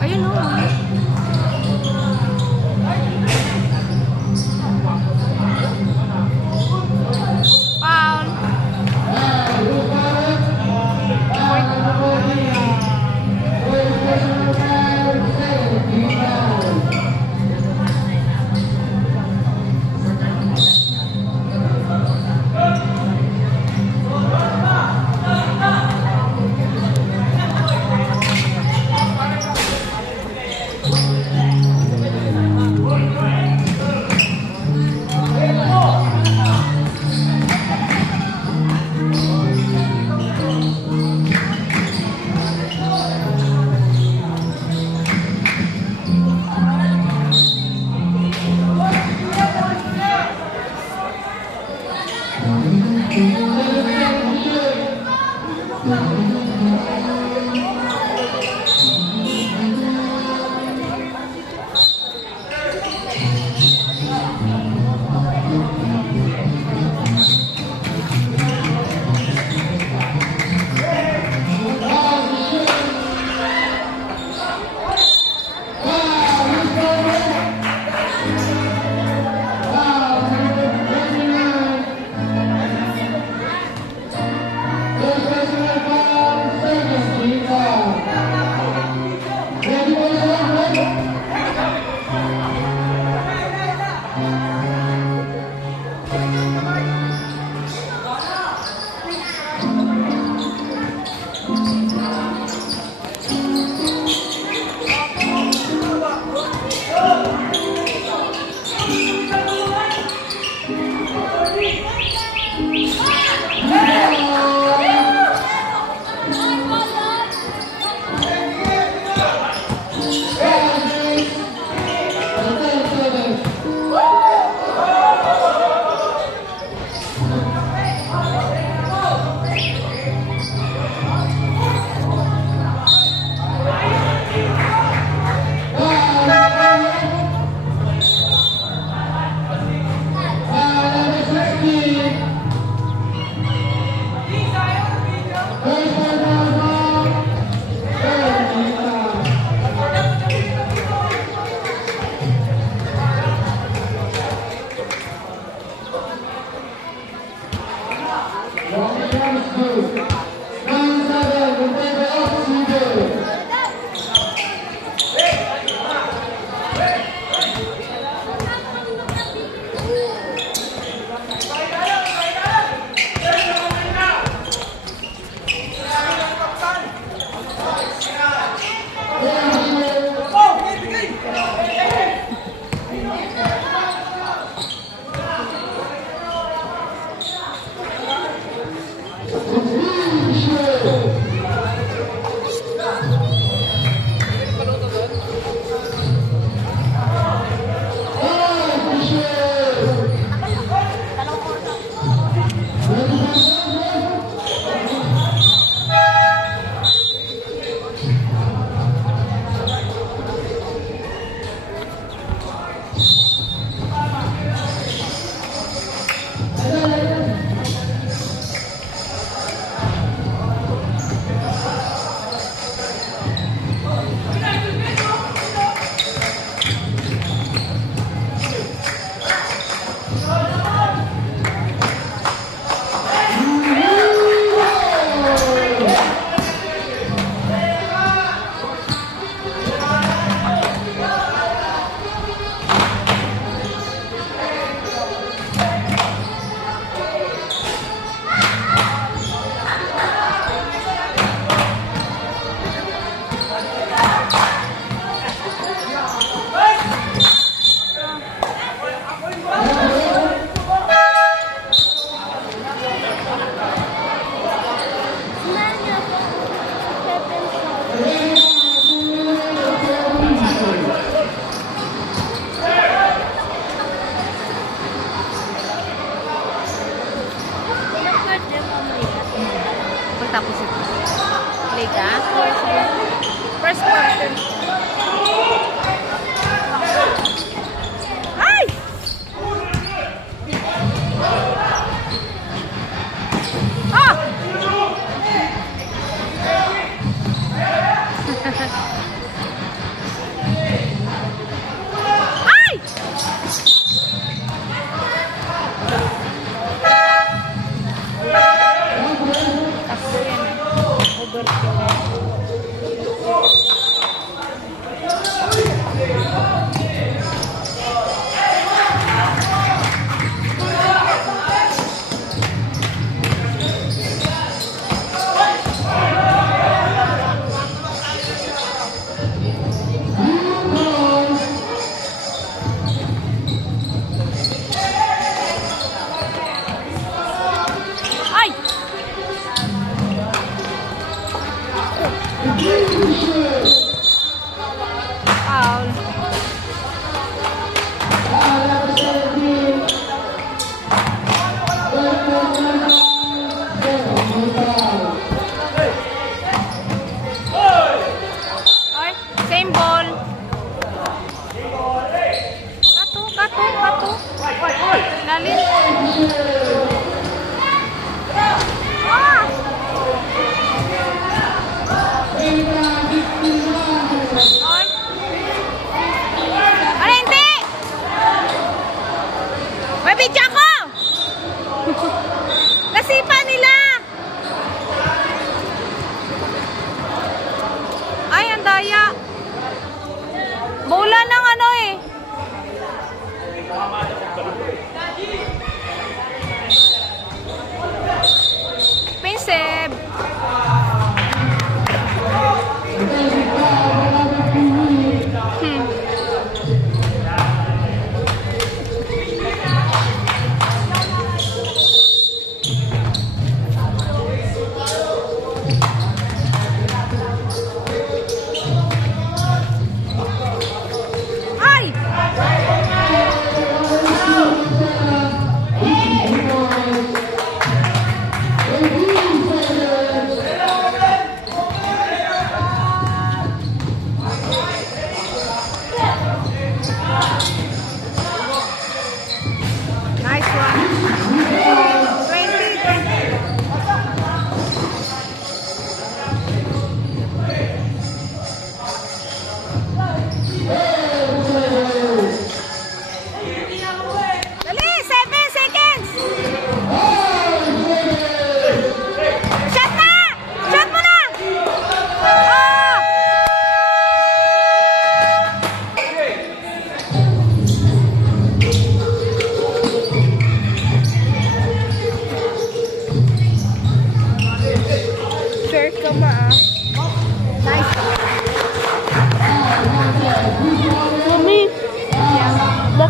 Ayun o. Foul.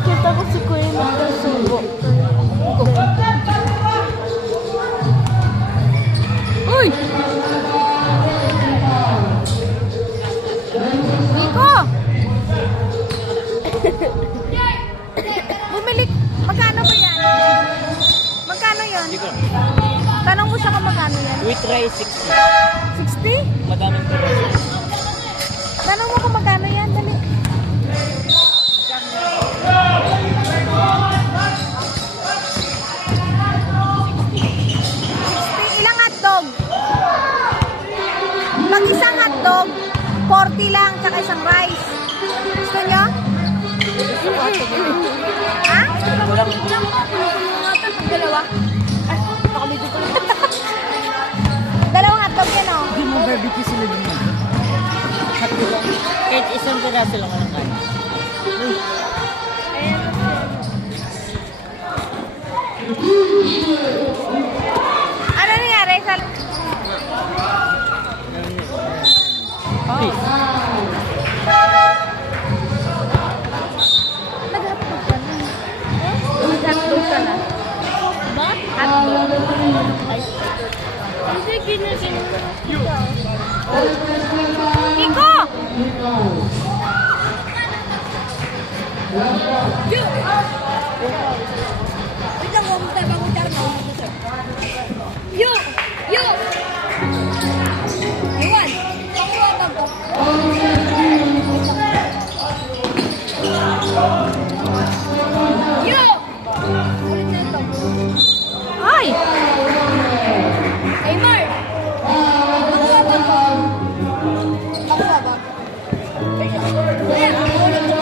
Nakita ko si Kuya nagkasubo. Uy! Nico! Bumili. Magkano ba yan? Magkano yan? Hindi ko. Tanong mo siya kung magkano yan. With rice 60. 60? Madaming piraso. Tanong mo kung magkano yan. Dali. Ilang hotdog? Pag isang hotdog, 40 lang, tsaka isang rice. Gusto nyo? Ha? Dalawa? Dalawang hotdog yan, oh. Hindi mo barbecue sila din mo. Kahit isang piraso lang ang kain. Ano nangyari? Please. Nag-hotdog ka na. Nag-hotdog ka na. Ba? Hotdog. Hindi ginagin. Nico! Wait lang, huwag mo tayo bagong tarno. Yo! Yo! Iwan! Pakuha ko. Yo! Ulit na ito. Ay! Ay, Mark! Pakuha ba ko? Pakuha ba? Ayan, ulit na ito.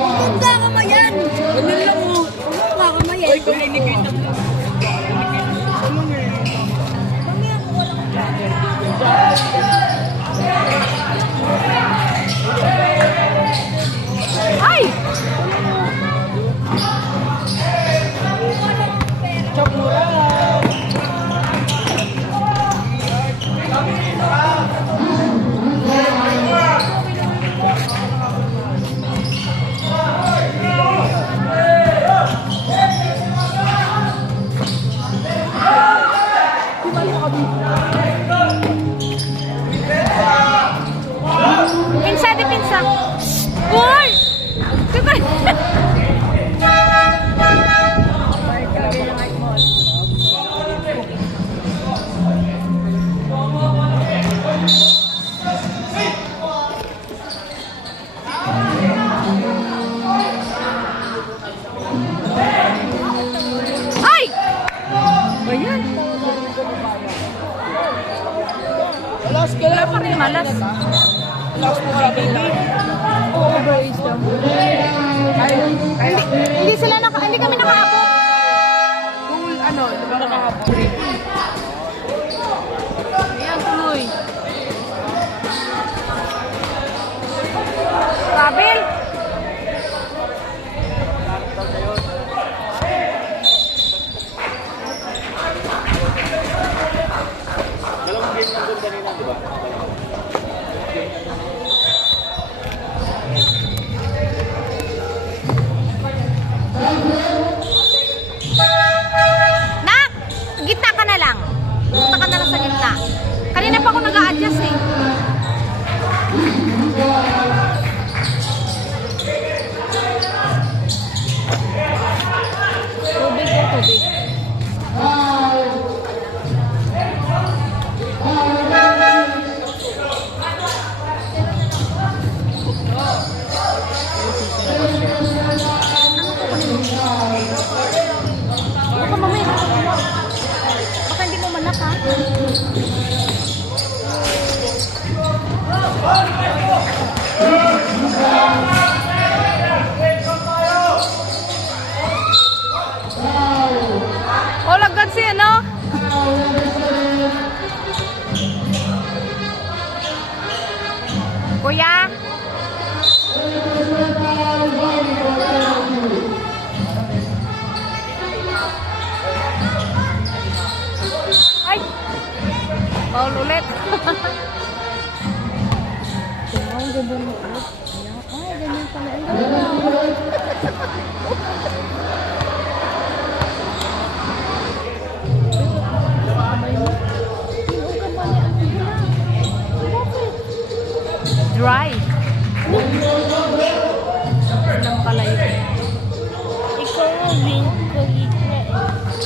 Huwag ka kamayan! Ganun lang mo. Huwag ka kamayan. Uy, kulinig ito. Ay! Pinsa di pinsa. Uy! Diba? Ay! Ayan. Wala pa rin malas. Oo, boys daw. Hindi sila hindi kami nakaabot. Kung ano, di ba nakahapon? Ayan, tuloy. Kabil! Dalawang game na doon kanina, di ba? Nak! Gitna ka na lang. Punta ka na lang sa gitna. Kanina pa ako nag-a-adjust eh. pala yun. Ikaw nga, Vin. Kagigna eh.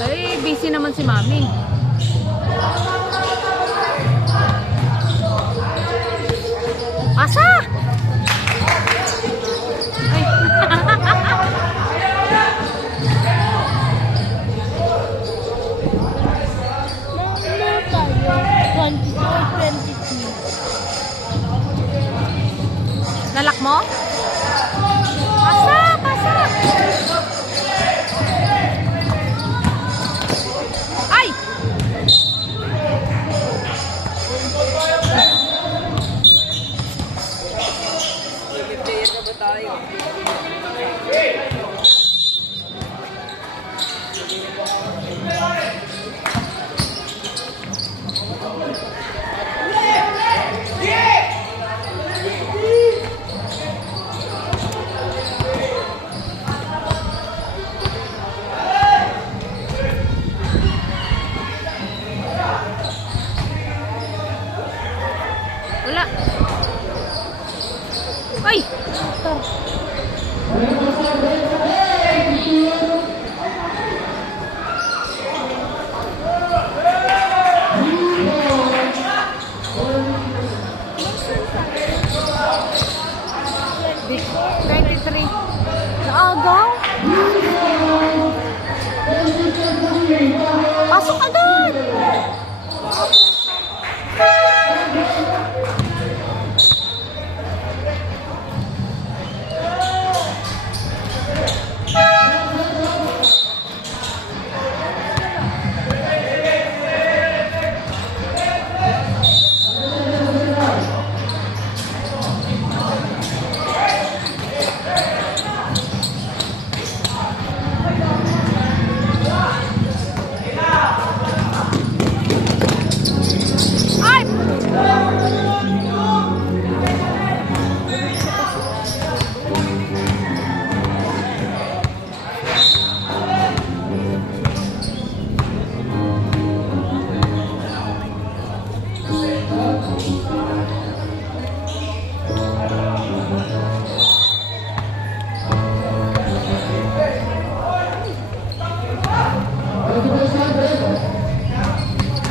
Ay, busy naman si Mami. Asa? Ay. Ano tayo? 24, 23. Lalak mo? Asa? Asa? Ay! Player na ba tayo? Wala. Ay! Big 23. Naagaw? Pasok agad! Ay!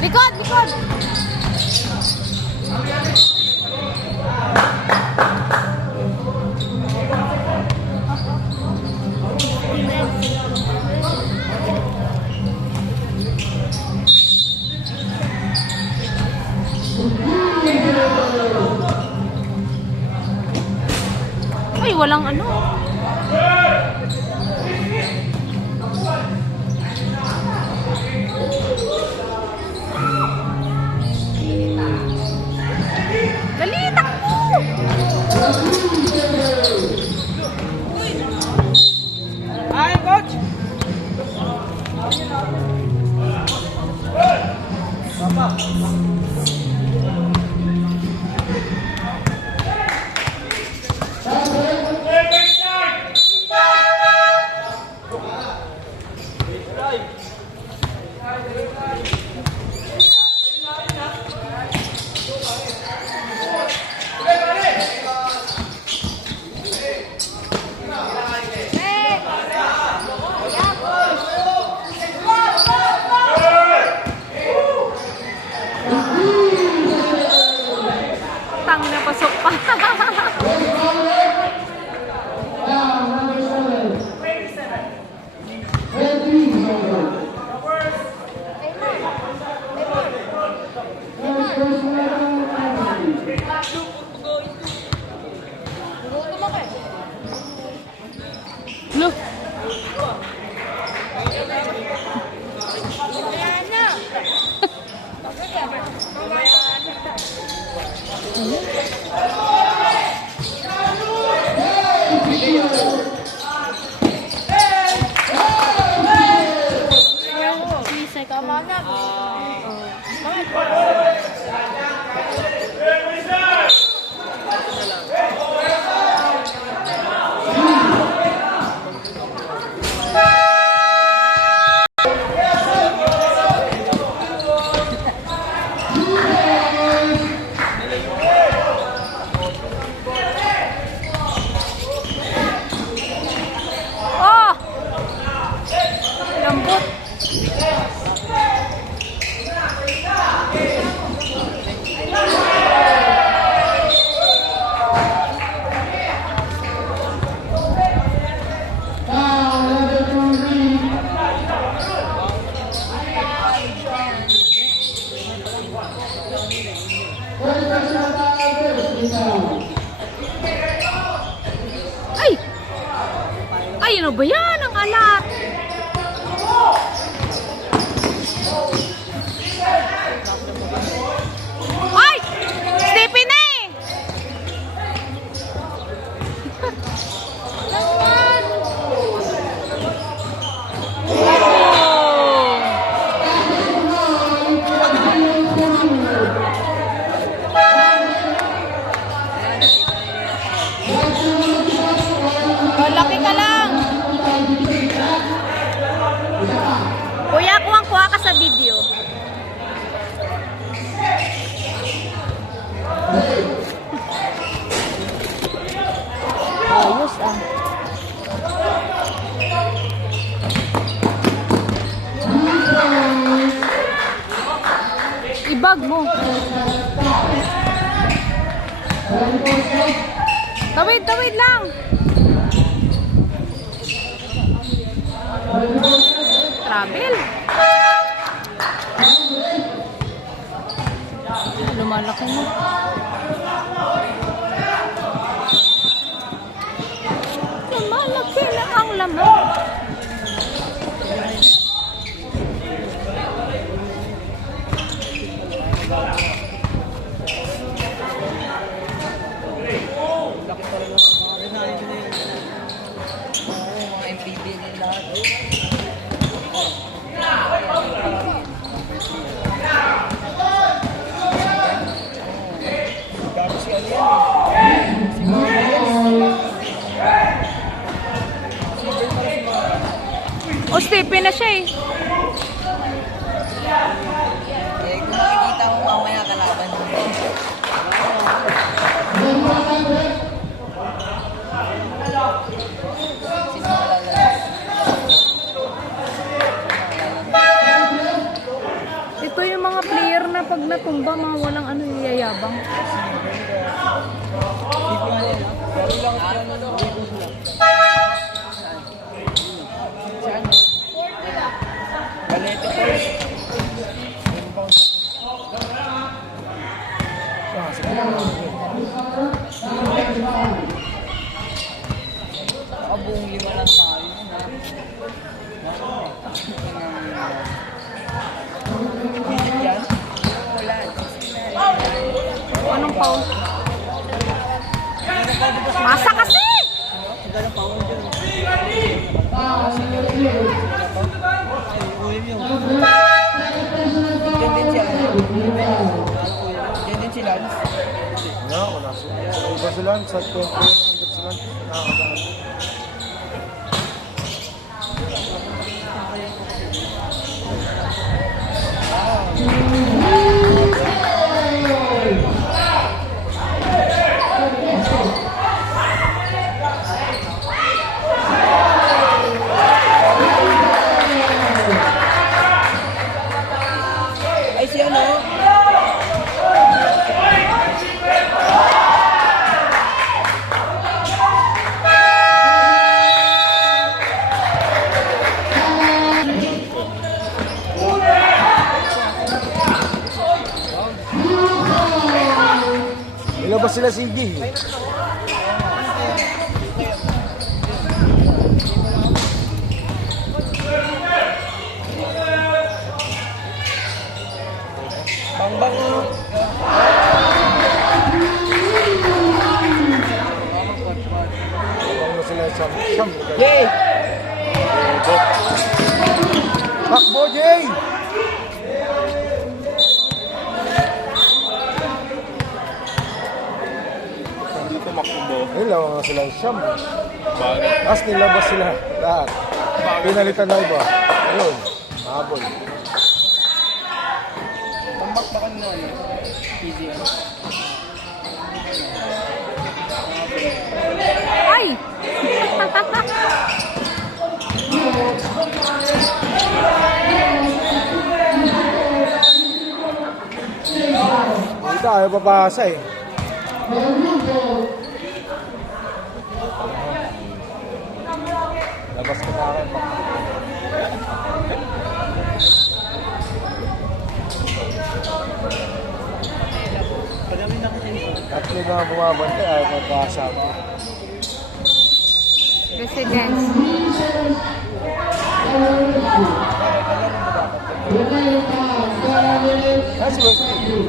Likod! Likod! Ay, walang ano. Dali, takbo! Ay, coach! Tang na pasok pa. Look. Sino ba yan? Ang alat. Ay! Sleepy na eh! Laki ka lang. Kuya, kuha ka sa video. Ayos ah. Ibag mo. Tawid lang. Travel. Lumalaki mo. Lumalaki na ang laman. Mga MPB din lahat. O, sleepy na siya eh. Eh, kung makikita mo mamaya kalaban mo. Sino malalala? Ito yung mga player na pag natumba, mga walang ano yayabang. Hindi nga nila. Pero lang ano lang. Saan? Balete first. Baka buong lima lang tayo. Minit yan? Wala. Anong foul? Masa kasi! Ganang power dyan. Ulim yung. Diyan din siya. Diyan din si Lance. Wala sila. Iba sila, sa 20 sila. Nakakasama. Ay, si ano? Ilabas sila si Iggy. Bangbang ano? Ibang na sila Siyam. Yay! Takbo, Jay! Hindi ko makubo. Ayun lang nga sila Siyam. Bagay. Tapos nilabas sila lahat. Pinalitan na iba. Ayun, habol. Pambakbakan mo ano? Easy ano? Ay! Dito ayaw papasa eh. Labas ka na akin. Tatlo na bumabantay, ayaw papasa. Residence. Ah, si Wesley.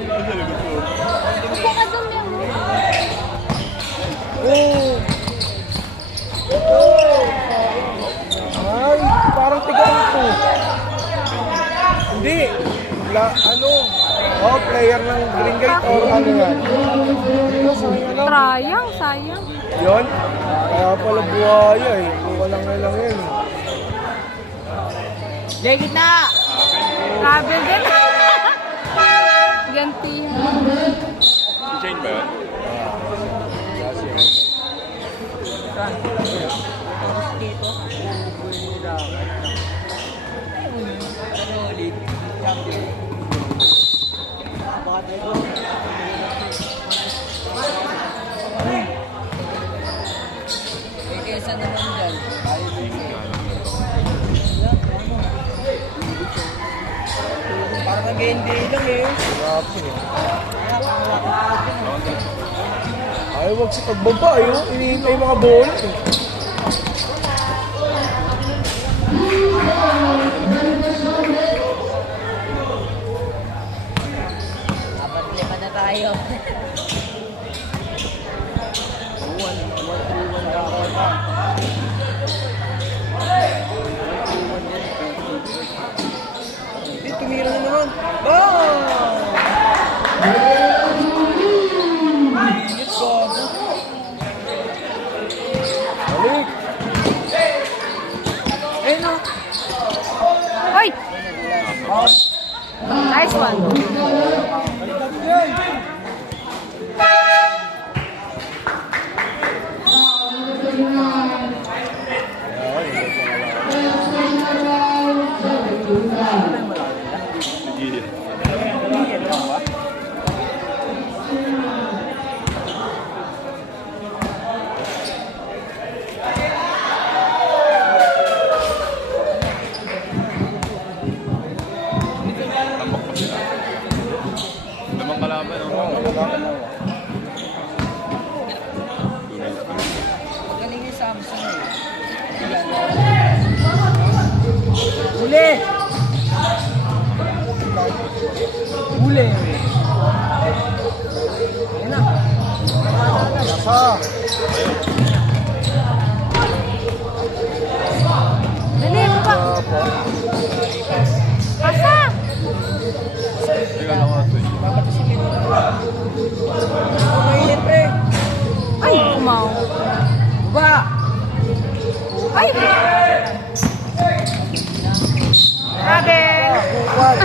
Upo ka doon, Memo. Oh! Ay, parang tigang ito. Hindi. Ano? Oh, player ng Green Gate or ano yan? Ito, sayang lang. Sayang, sayang. Yun? Kaya pala buhaya eh. Kuha lang na lang yun. Legit na! Travel din. Gantihan. Si Shane ba yun? Dito. Ano ulit? Champion. Eh, kesa naman dyan. Parang nag-NBA lang eh. Grabe eh. Ay, wag si pagbaba eh. Oh. Iniintay yung mga bola eh. Dapat lima na tayo. Tumira na naman. Oh! Let's go. Balik. Eh no. Oy! Nice one. Sige. Tambak pa sila. Lamang kalaban, no? Magaling yung Samsung eh. Huli! Huli! Ayun na. Nasa. Dali, baba. Pasa! Hindi ka naman ito. Mainit pre. Ay, kumaw. Ba! Ay! Grabe! Bukal.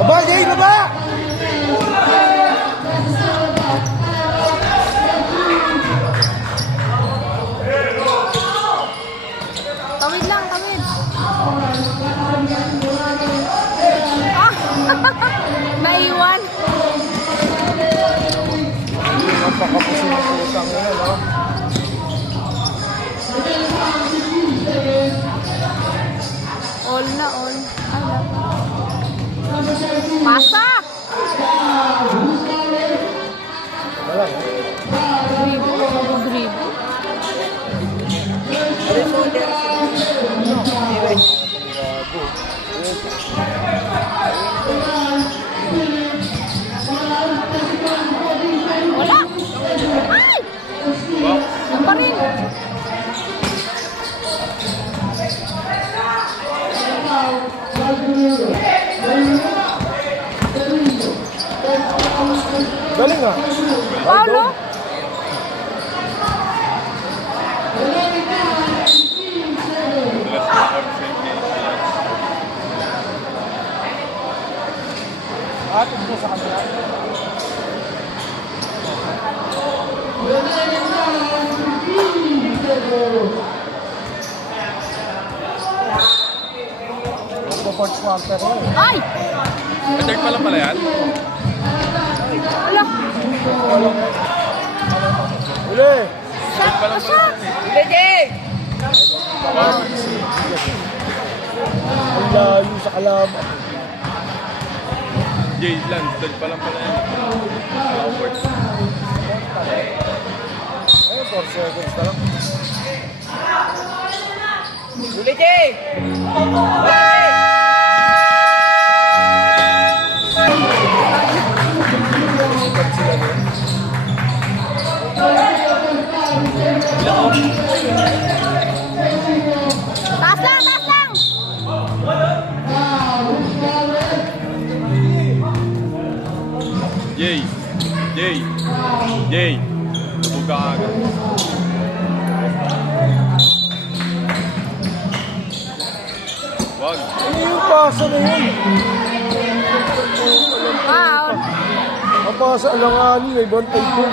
Baba, Jay! Baba! Tawid lang, tawid. Ah! Naiwan. Napakapusin ng utang na yan, ha? All na, all. Ay, wala pa. Pasa! Wala, ha? Dribo, dribo. Wala! Ay! Yan pa rin. Galing, ha? Paulo? Atid mo sa kanila. Fourth quarter eh. Ay! Third pa lang pala yan? Wala. Ano Uli! Shot na shot! Sige, Jay! Ang layo sa kalaban. Jay lang, dal pa lang pala yan. Awkward. Ayun, 4 seconds na lang. Sige, Jay! Sikat sila nun. Taas lang, taas lang! Jay! Jay! Jay! Lubog ka agad. Wag! Ano yung pasa na yun? Foul! Ang pasa alanganin, may bantay po.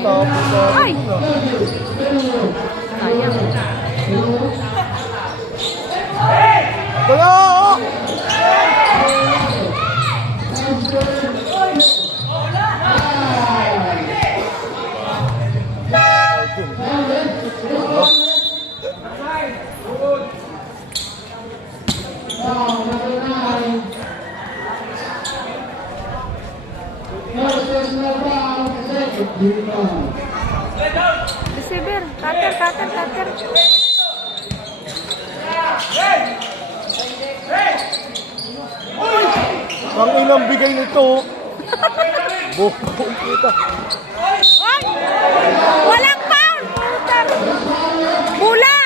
Tapos Ay! Sayang. wala! Oh! Out yun. Receiver. Cutter, cutter, cutter. Ang ilang bigay nito. Bukong kita. Ay! Walang foul! Bula!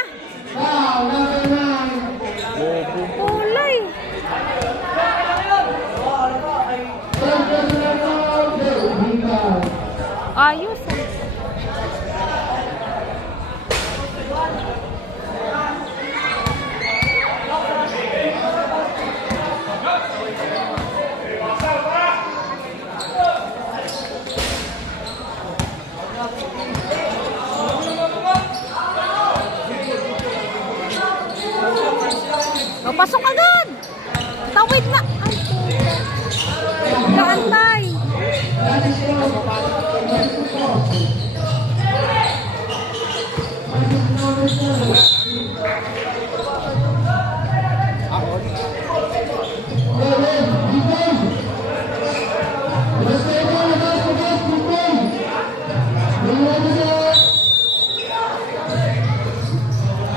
Bulay! Ayos ah. O, pasok agad! Tawid na! Ay, kaantay!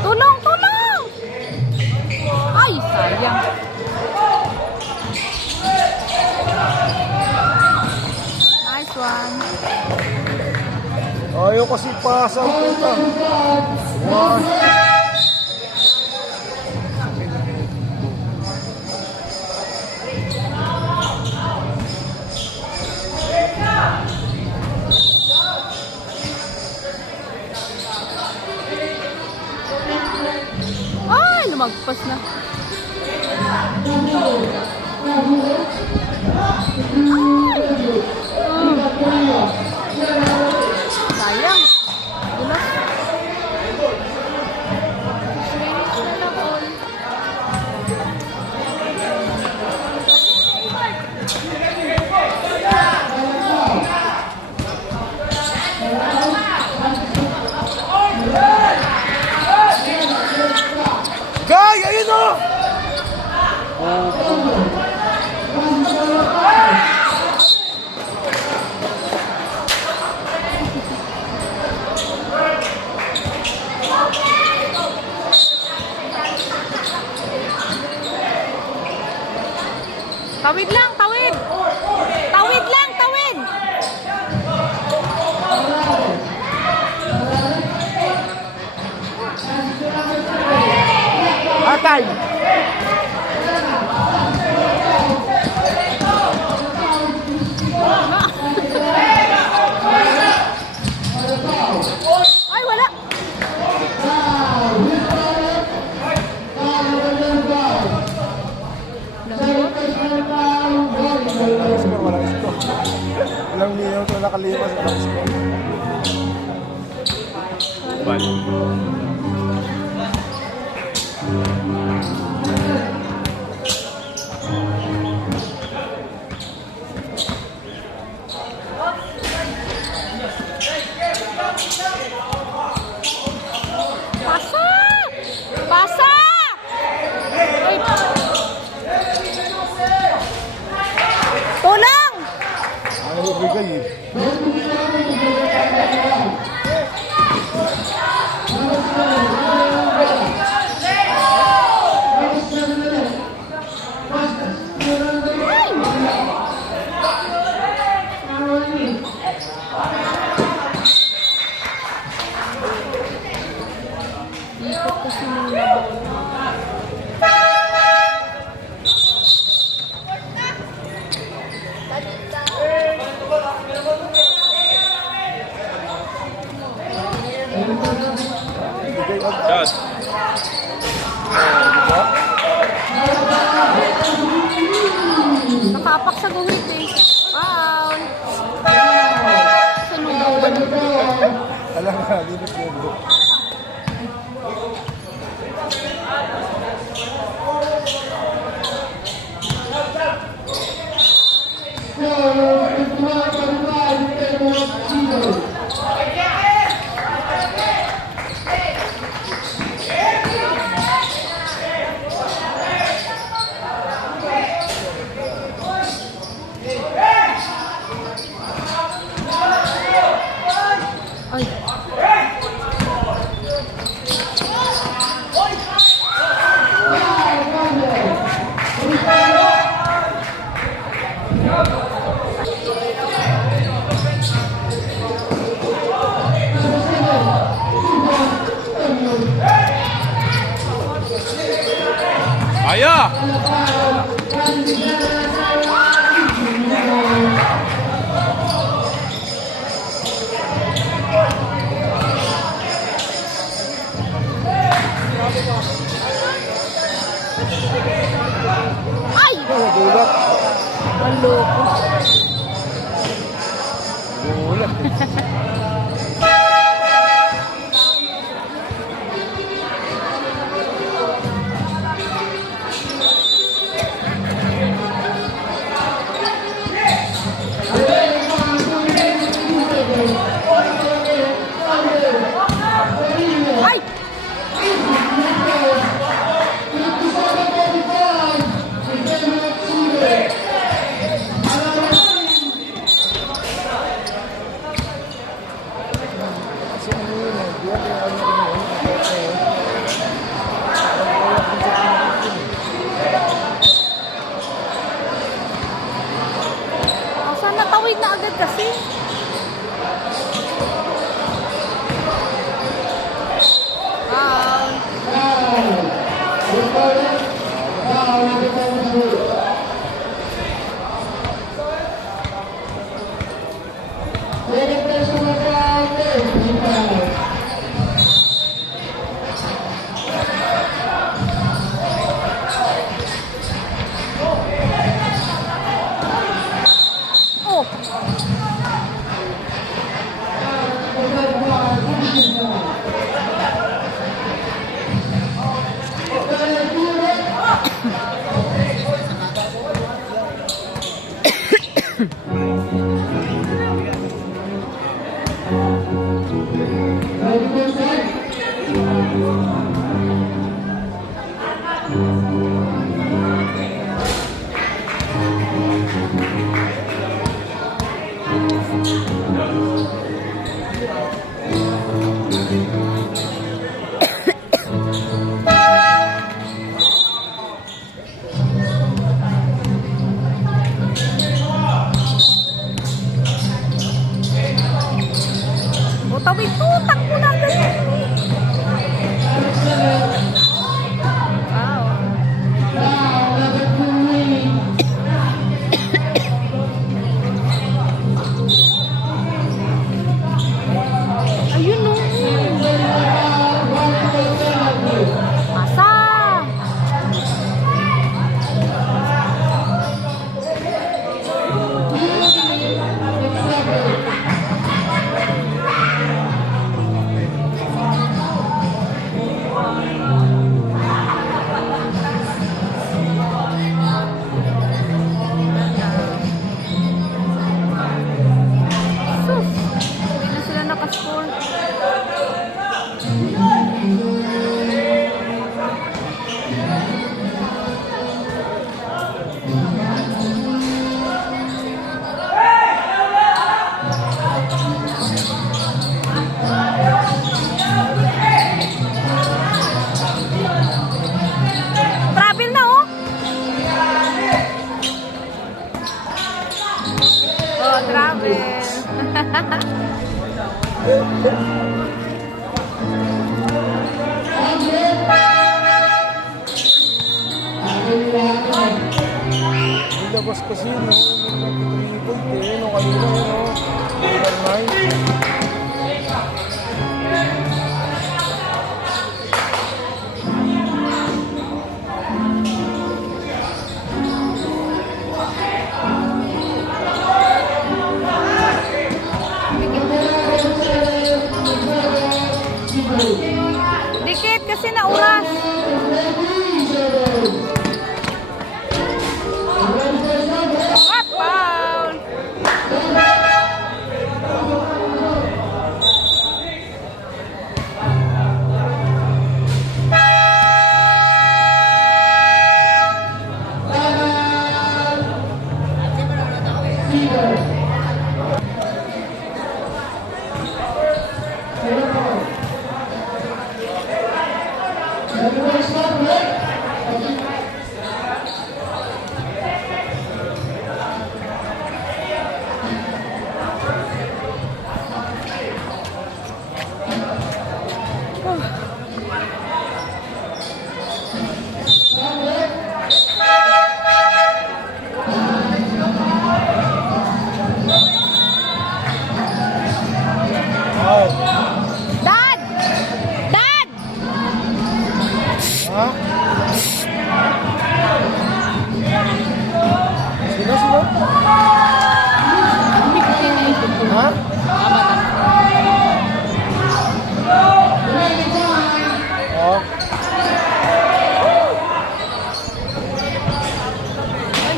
Tulong! Tulong! Ay, sayang. Nice one. Ayaw kasi pasa ang puta. One. Ay, lumagpas na. Sayang. Dulas. Finish na na all. Guy, ayun o! Tawid lang, tawid. Tawid lang, tawid. Atay! Ay, wala. Walang score. Walang minuto nakalimas sa top score. Bal. Pasa! Pasa! Ay. Tulong! Ayaw bigay eh. Ikot kasi nung labaw. Bigay agad. Nakapak sa guhit eh. Foul. Sa lugawan. Alam nga, limit mo bro. Ay. Aya! Ay! Nagulat. Ang loko. Nagulat. Ay! kasi yun, no? Yung 3 point, eh, no? Kanina, eh, no? Number 9. Dikit kasi nauras. At foul. Out. Dad! Dad! Ha? Sino? Ha? Oh.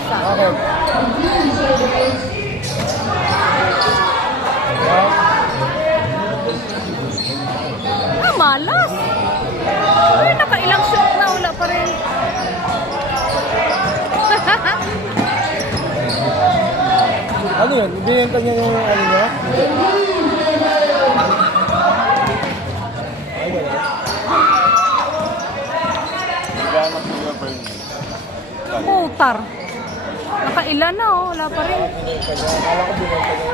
Bakit? Ah, malas. Ay, nakailang shot na. Wala pa rin. Ano yun? Ibinenta niya yung ano niya? Ay, wala. Putar. Nakailan na oh. Wala pa rin. Binenta niya. Akala ko binenta niya.